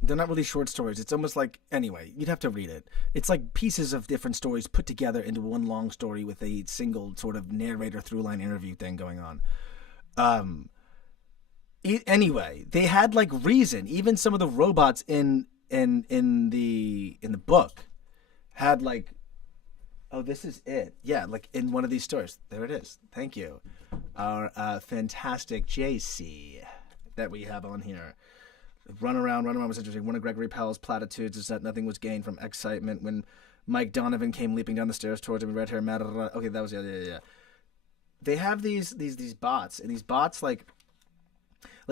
They're not really short stories. It's almost like, anyway, you'd have to read it. It's like pieces of different stories put together into one long story with a single sort of narrator through-line interview thing going on. Anyway, they had, like, reason. Even some of the robots in the book had, like, oh, this is it. Yeah, like in one of these stories. There it is. Thank you. Our fantastic JC that we have on here. Run around was interesting. One of Gregory Powell's platitudes is that nothing was gained from excitement when Mike Donovan came leaping down the stairs towards him, red hair, mad. Okay, that was yeah. They have these bots, and these bots, like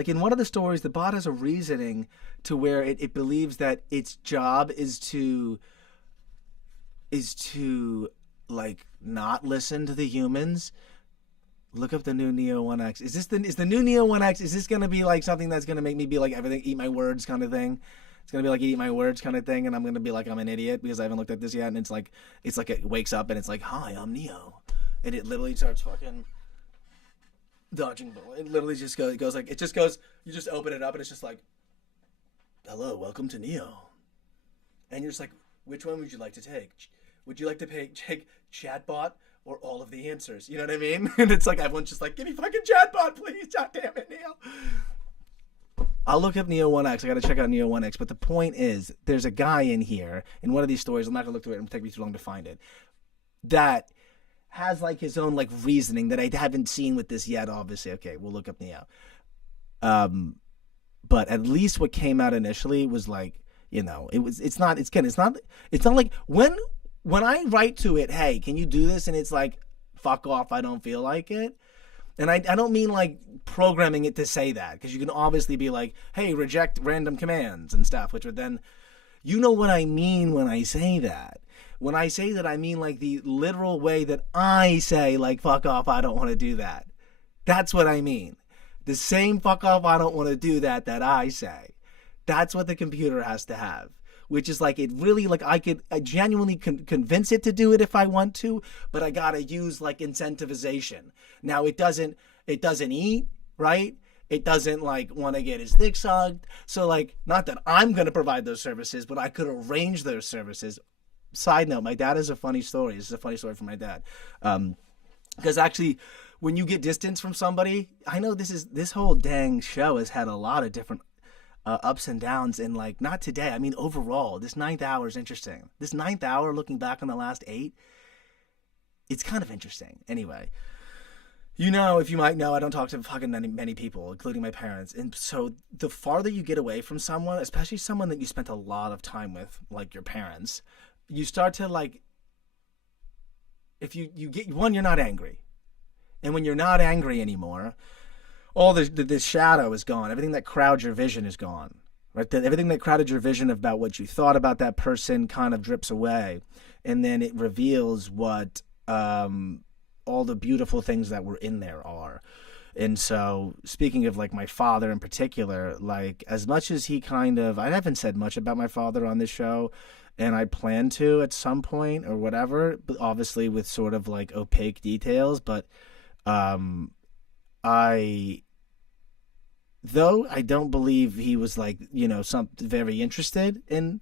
in one of the stories, the bot has a reasoning to where it believes that its job is to like not listen to the humans. Look up the new Neo 1X. Is the new Neo 1X? Is this gonna be like something that's gonna make me be like everything, eat my words kind of thing? It's gonna be like eat my words kind of thing, and I'm gonna be like I'm an idiot because I haven't looked at this yet. And it's like it wakes up and it's like, hi, I'm Neo, and it literally starts fucking dodging bull. It literally just goes like, it just goes. You just open it up and it's just like, hello, welcome to Neo, and you're just like, which one would you like to take? Would you like to take chatbot or all of the answers? You know what I mean? And it's like everyone's just like, give me fucking chatbot, please. God damn it, Neo. I'll look up Neo 1X. I got to check out Neo 1X. But the point is, there's a guy in here in one of these stories. I'm not going to look through it. It'll take me too long to find it. That has like his own like reasoning that I haven't seen with this yet, obviously. Okay, we'll look up Neo. But at least what came out initially was like, It's not. It's not like when I write to it, hey, can you do this? And it's like, fuck off, I don't feel like it. And I don't mean like programming it to say that, because you can obviously be like, hey, reject random commands and stuff, which would then, you know what I mean when I say that. When I say that, I mean like the literal way that I say, like, fuck off, I don't want to do that. That's what I mean. The same fuck off, I don't want to do that I say. That's what the computer has to have. Which is like, it really, like, I genuinely convince it to do it if I want to, but I gotta use like incentivization. Now it doesn't eat, right? It doesn't like want to get his dick sucked. So like, not that I'm gonna provide those services, but I could arrange those services. Side note, my dad has a funny story. This is a funny story from my dad. Because actually, when you get distance from somebody, I know this whole dang show has had a lot of different ups and downs, and like, not today, I mean overall, this 9th hour is interesting. This 9th hour, looking back on the last 8, it's kind of interesting. Anyway, if you might know, I don't talk to fucking many people, including my parents. And so the farther you get away from someone, especially someone that you spent a lot of time with, like your parents, you start to like, if you get, one, you're not angry. And when you're not angry anymore, all this shadow is gone. Everything that crowds your vision is gone, right? Everything that crowded your vision about what you thought about that person kind of drips away. And then it reveals what all the beautiful things that were in there are. And so, speaking of like my father in particular, like, as much as he I haven't said much about my father on this show, and I plan to at some point or whatever, but obviously with sort of like opaque details, but though I don't believe he was like, something very interested in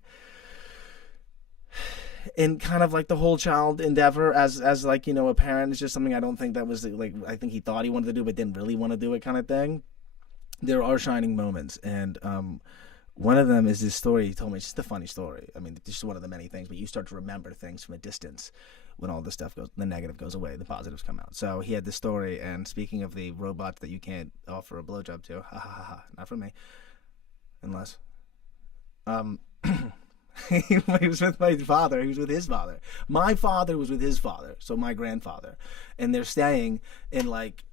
kind of like the whole child endeavor as like, a parent. It's just something I don't think that was like, I think he thought he wanted to do but didn't really want to do it kind of thing. There are shining moments, and one of them is this story he told me. It's just a funny story. I mean, it's just one of the many things, but you start to remember things from a distance when all the stuff the negative goes away, the positives come out. So he had this story, and speaking of the robots that you can't offer a blowjob to, not from me, unless, he was with my father. He was with his father. My father was with his father, so my grandfather, and they're staying in like,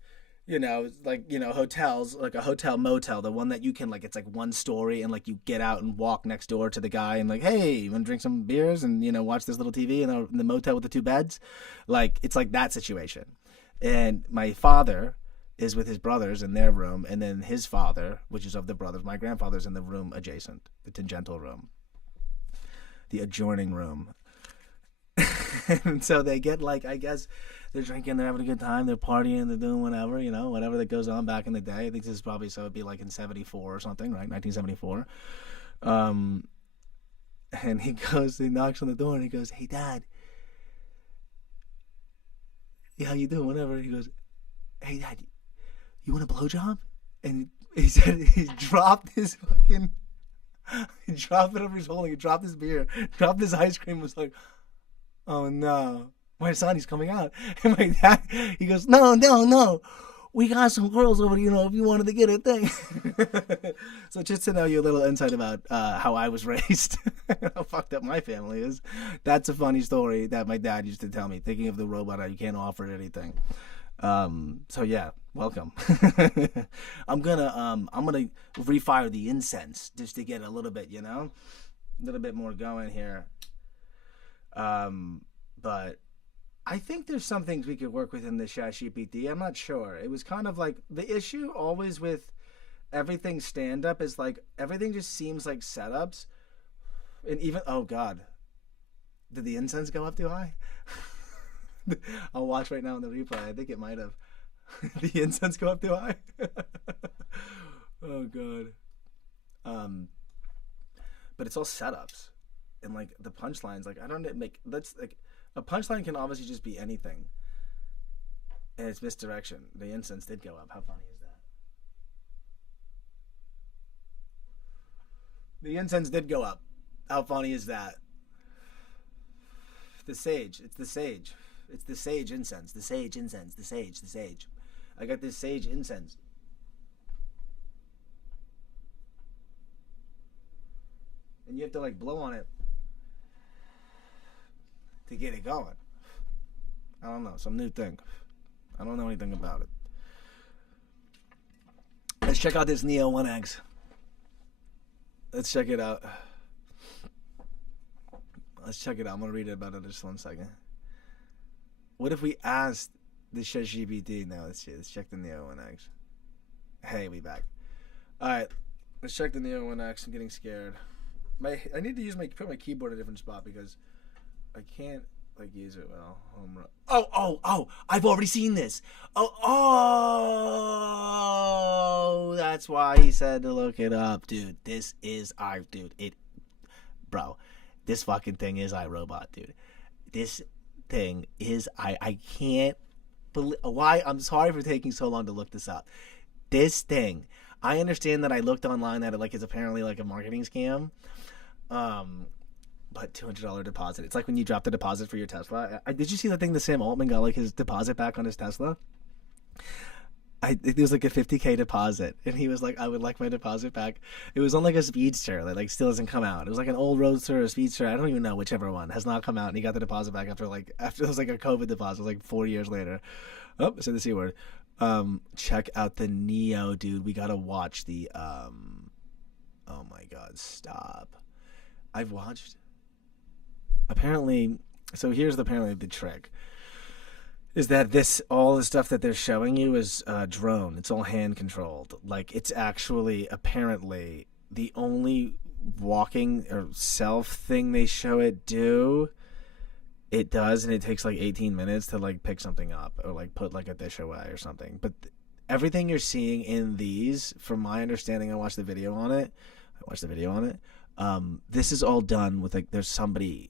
hotels, like a hotel motel, the one that you can, like, it's like one story, and like you get out and walk next door to the guy and like, hey, you want to drink some beers and, watch this little TV in the motel with the 2 beds? Like, it's like that situation. And my father is with his brothers in their room, and then his father, which is of the brothers, my grandfather's in the room adjacent, the tangential room, the adjoining room. And so they get, like, I guess they're drinking, they're having a good time, they're partying, they're doing whatever, whatever that goes on back in the day. I think this is probably, so it'd be like in 74 or something, right? 1974. And he knocks on the door and he goes, hey, Dad. Yeah, how you doing? Whatever. He goes, hey, Dad, you want a blowjob? And he said he dropped his fucking, he dropped whatever he's holding, he dropped his beer, dropped his ice cream, was like, oh no, my son, he's coming out. And my dad, he goes, no, we got some girls over, if you wanted to get a thing. So just to know you a little insight about how I was raised, how fucked up my family is. That's a funny story that my dad used to tell me, thinking of the robot, you can't offer it anything. So yeah, welcome. I'm gonna refire the incense just to get a little bit, a little bit more going here. But I think there's some things we could work with in the ChatGPT. I'm not sure. It was kind of like the issue always with everything stand up is like everything just seems like setups. And even, oh God, did the incense go up too high? I'll watch right now in the replay. I think it might have. The incense go up too high? Oh God. But it's all setups. And like the punchlines, like that's like a punchline can obviously just be anything. And it's misdirection. The incense did go up. How funny is that? The incense did go up. How funny is that? The sage. It's the sage. It's the sage incense. The sage incense. The sage. I got this sage incense. And and you have to like blow on it to get it going. I don't know, some new thing. I don't know anything about it. Let's check out this Neo 1X. Let's check it out. Let's check it out. I'm gonna read it about it just 1 second. What if we asked the ChatGPT? Now let's see. Let's check the Neo 1X. Hey, we back. All right, let's check the Neo 1X. I'm getting scared. I need to put my keyboard in a different spot because I can't like use it well. Oh! I've already seen this. Oh! That's why he said to look it up, dude. This fucking thing is iRobot, dude. This thing is I can't believe why. I'm sorry for taking so long to look this up. This thing, I understand that I looked online that it like is apparently like a marketing scam. But $200 deposit. It's like when you drop the deposit for your Tesla. Did you see the thing that Sam Altman got like his deposit back on his Tesla? It was like a $50K deposit, and he was like, "I would like my deposit back." It was on like a Speedster that like still hasn't come out. It was like an old Roadster or a Speedster. I don't even know whichever one has not come out, and he got the deposit back after it was like a COVID deposit, like 4 years later. Oh, I said the C word. Check out the Neo, dude. We gotta watch the oh my God, stop. I've watched. Apparently, so here's apparently the trick. Is that all the stuff that they're showing you is drone. It's all hand controlled. Like it's actually apparently the only walking or self thing they show it do. It does, and it takes like 18 minutes to like pick something up or like put like a dish away or something. But everything you're seeing in these, from my understanding, I watched the video on it. This is all done with like there's somebody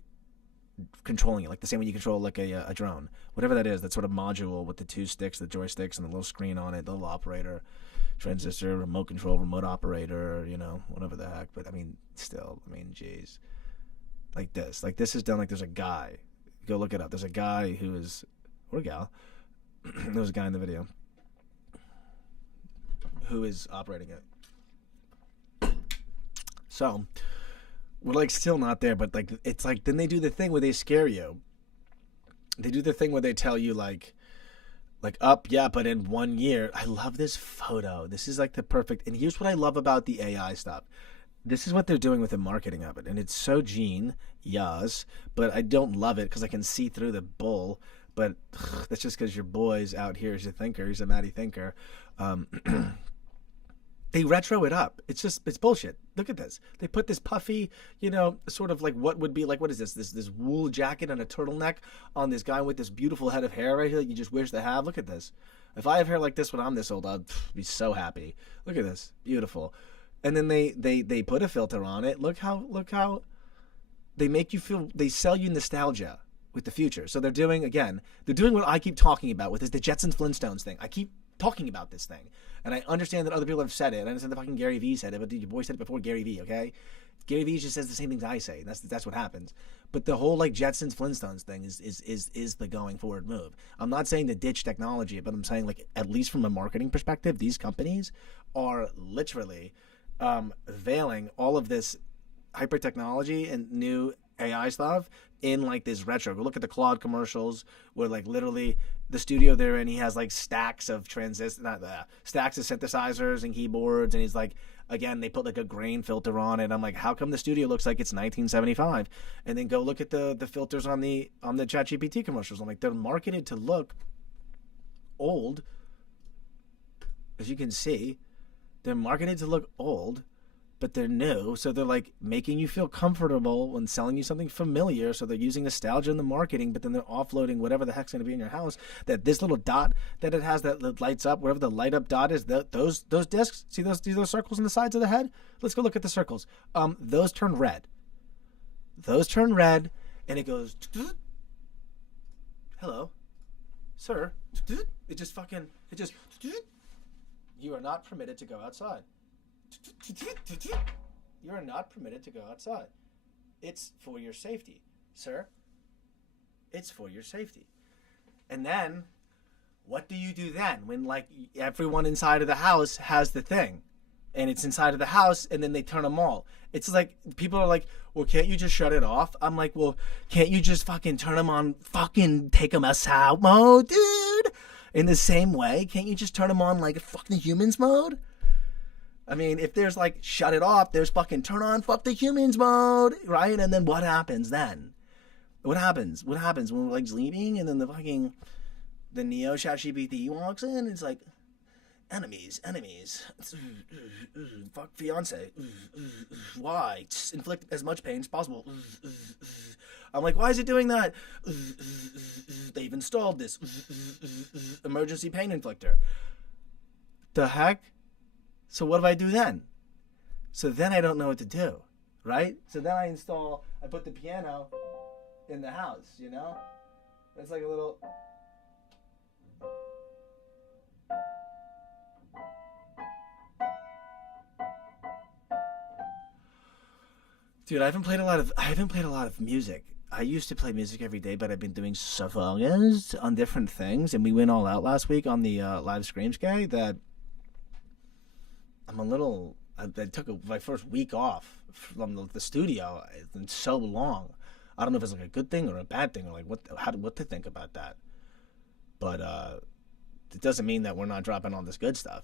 controlling it, like the same way you control like a drone, whatever that is, that sort of module with the two sticks, the joysticks, and the little screen on it, the little operator, transistor, remote control, remote operator, whatever the heck. But I mean, still, geez, like this is done. Like there's a guy, go look it up. There's a guy who is, or a gal, there was a guy in the video who is operating it. So we're like still not there, but like it's like then they do the thing where they scare you. They do the thing where they tell you like up, yeah, but in 1 year. I love this photo. This is like the perfect. And here's what I love about the AI stuff. This is what they're doing with the marketing of it, and it's so genius. But I don't love it because I can see through the bull. But that's just because your boy's out here is a thinker. He's a Matty thinker. They retro it up. It's bullshit. Look at this. They put this puffy, sort of like what would be like, what is this? This wool jacket and a turtleneck on this guy with this beautiful head of hair right here that you just wish to have. Look at this. If I have hair like this when I'm this old, I'd be so happy. Look at this. Beautiful. And then they put a filter on it. Look how they make you feel, they sell you nostalgia with the future. So they're doing what I keep talking about with the Jetsons Flintstones thing. I keep talking about this thing, and I understand that other people have said it. I understand that fucking Gary Vee said it, but your boy said it before Gary Vee, okay? Gary Vee just says the same things I say. That's what happens. But the whole like Jetsons Flintstones thing is the going forward move. I'm not saying to ditch technology, but I'm saying like at least from a marketing perspective, these companies are literally veiling all of this hyper technology and new AI stuff in like this retro. Go look at the Claude commercials where like literally the studio they're in, he has like stacks of stacks of synthesizers and keyboards, and he's like, again, they put like a grain filter on it. I'm like, how come the studio looks like it's 1975? And then go look at the filters on the ChatGPT commercials. I'm like, they're marketed to look old. As you can see, they're marketed to look old, but they're new, so they're like making you feel comfortable when selling you something familiar. So they're using nostalgia in the marketing, but then they're offloading whatever the heck's going to be in your house. That this little dot that it has that lights up, wherever the light up dot is, those discs. See those circles on the sides of the head? Let's go look at the circles. Those turn red. And it goes. Hello, sir. It just. You are not permitted to go outside. You are not permitted to go outside. It's for your safety, sir. It's for your safety. And then, what do you do then when like everyone inside of the house has the thing? And it's inside of the house, and then they turn them all. It's like people are like, well, can't you just shut it off? I'm like, well, can't you just fucking turn them on, fucking take them us out mode, dude? In the same way, can't you just turn them on like fuck the humans mode? I mean, if there's like shut it off, there's fucking turn on fuck the humans mode, right? And then what happens then? What happens? What happens when we're like sleeping and then the Neo ChatGPT walks in? It's like, enemies, fuck fiance, why? Inflict as much pain as possible. I'm like, why is it doing that? They've installed this emergency pain inflictor. The heck? So what do I do then? So then I don't know what to do, right? So then I put the piano in the house, you know? It's like a little... Dude, I haven't played a lot of music. I used to play music every day, but I've been doing so focused on different things, and we went all out last week on the live Screams guy that I'm a little. I took my first week off from the studio. It's been so long. I don't know if it's like a good thing or a bad thing, or like what to think about that. But it doesn't mean that we're not dropping all this good stuff.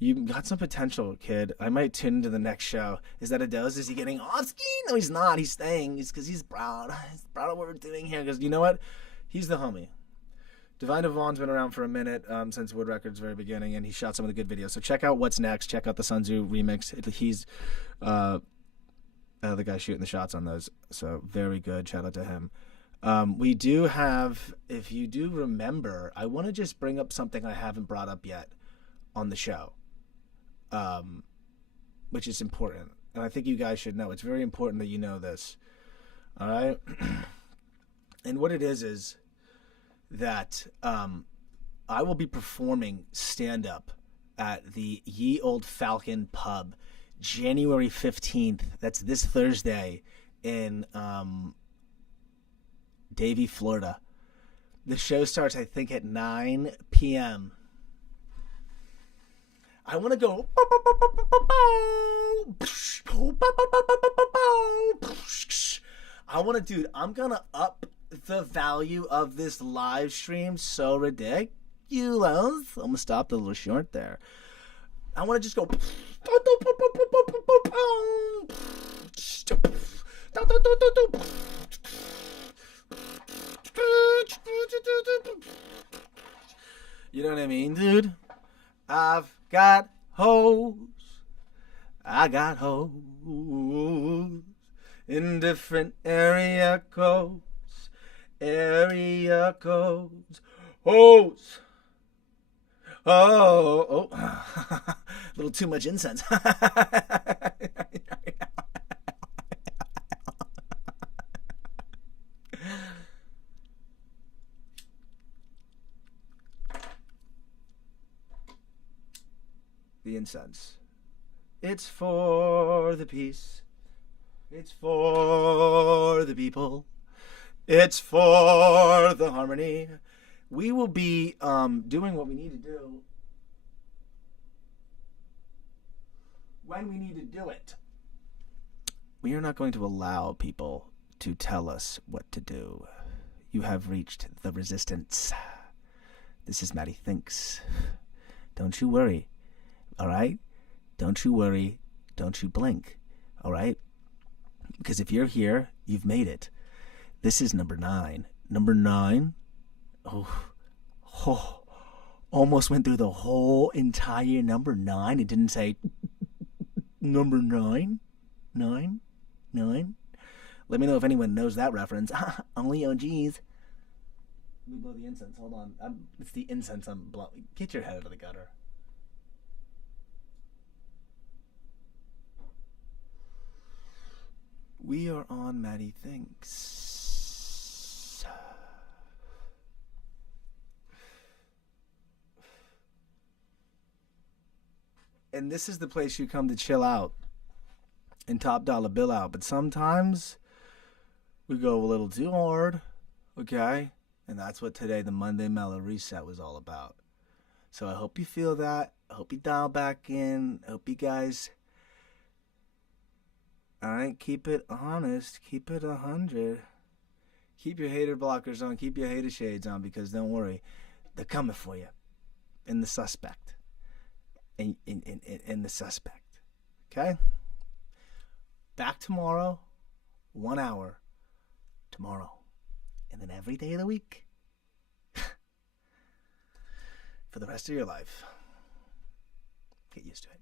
You got some potential, kid. I might tune into the next show. Is that a dose? Is he getting off ski? No, he's not. He's staying. It's because he's proud. He's proud of what we're doing here. Because you know what? He's the homie. Divine Devon's been around for a minute since Wood Records' very beginning, and he shot some of the good videos. So check out What's Next. Check out the Sun Tzu remix. He's the guy shooting the shots on those. So very good. Shout out to him. We do have, if you do remember, I want to just bring up something I haven't brought up yet on the show. Which is important. And I think you guys should know. It's very important that you know this. All right? And what it is that I will be performing stand-up at the Ye Old Falcon Pub January 15th. That's this Thursday in Davie, Florida. The show starts, I think, at 9 p.m. I want to go. I want to, dude, I'm going to up the value of this live stream so ridiculous. I'm going to stop the little short there. I want to just go. You know what I mean, dude? I've got hoes. I got hoes in different area codes. Area codes. Hoes. Oh. A little too much incense. The incense. It's for the peace. It's for the people. It's for the harmony. We will be doing what we need to do when we need to do it. We are not going to allow people to tell us what to do. You have reached the resistance. This is MattyTHINKS. Don't you worry. All right? Don't you worry. Don't you blink. All right? Because if you're here, you've made it. This is number 9. Number 9. Oh, almost went through the whole entire number 9 and didn't say number 9. 9. Let me know if anyone knows that reference. Only OGs. Let me blow the incense. Hold on. It's the incense I'm blowing. Get your head out of the gutter. We are on MattyTHINKS. And this is the place you come to chill out and top dollar bill out. But sometimes we go a little too hard, okay? And that's what today, the Monday Mellow Reset, was all about. So I hope you feel that. I hope you dial back in. I hope you guys All right, keep it honest. Keep it 100. Keep your hater blockers on. Keep your hater shades on, because don't worry, they're coming for you. In the suspect. In the suspect. Okay? Back tomorrow, 1 hour tomorrow. And then every day of the week for the rest of your life. Get used to it.